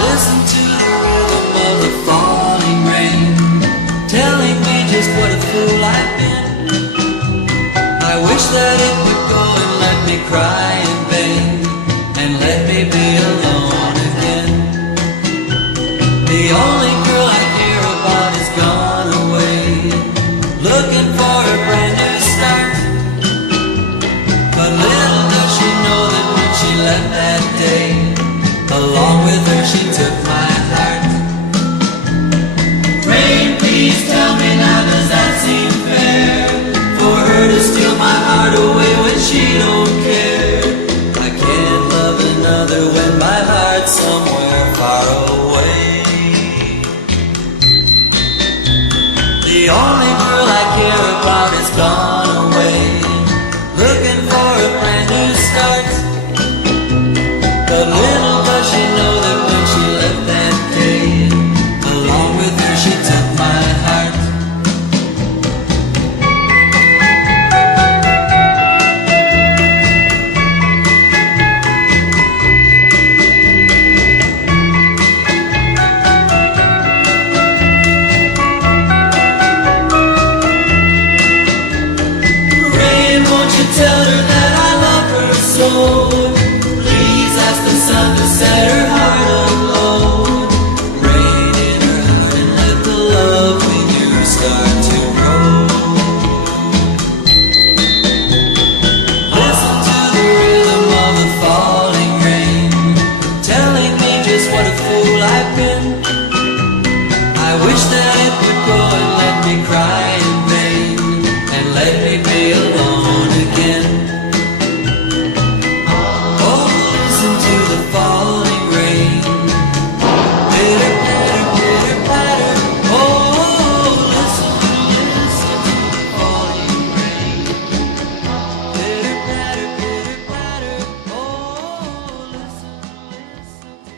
Listen to the rhythm of the falling rain, telling me just what a fool I've been. I wish that it would go and let me cry in vain, and let me be alone again. The only girl I care about is gone away, looking for a brand new start. But little does she know that when she left that day, along with her she took my heart. Rain, please tell me now, does that seem fair? For her to steal my heart away when she don't care. I can't love another when my heart's somewhere far away. The only girl I care about is gone away, looking for a brand new start. But little does she know that when she left that day, along with her she took my heart. Rain, won't you tell her that I love her so? Please ask the sun to set her heart aglow. Rain in her heart and let the love we knew start to grow. Listen to the rhythm of the falling rain, telling me just what a fool I've been. I wish that it would go and let me cry in vain, and let me be alone again. Oh, listen to the falling rain, bitter